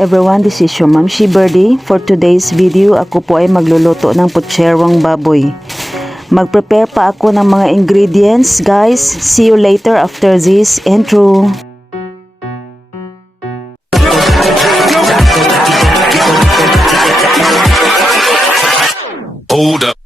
everyone, this is your Ma'am She Birdie. For today's video, ako po ay magluluto ng pocherong baboy. Mag-prepare pa ako ng mga ingredients, guys. See you later after this intro. Hold up.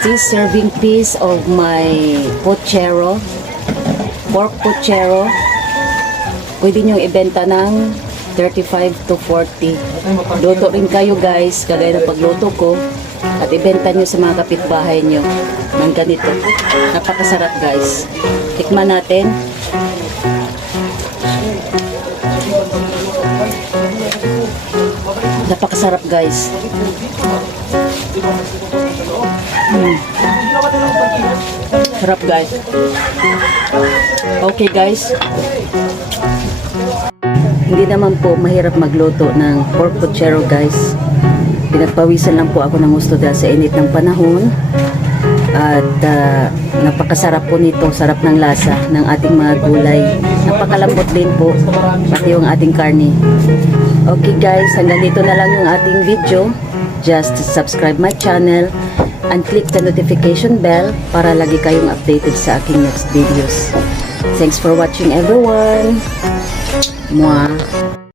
this serving piece of my pochero, pork pochero. Pwede nyo ibenta ng 35 to 40. Luto rin kayo guys, kagaya ng pagluto ko. At ibenta nyo sa mga kapitbahay nyo ng ganito. Napakasarap guys. Tikman natin. Napakasarap guys. Sarap guys. Okay guys. Hindi naman po mahirap magluto ng pork pochero guys. Pinagpawisan lang po ako ng gusto dahil sa init ng panahon. At napakasarap po nito. Sarap ng lasa ng ating mga gulay. Napakalambot din po. Pati yung ating karne. Okay guys, hanggang dito na lang yung ating video. Just subscribe my channel and click the notification bell para lagi kayong updated sa aking next videos. Thanks for watching everyone. Mwah.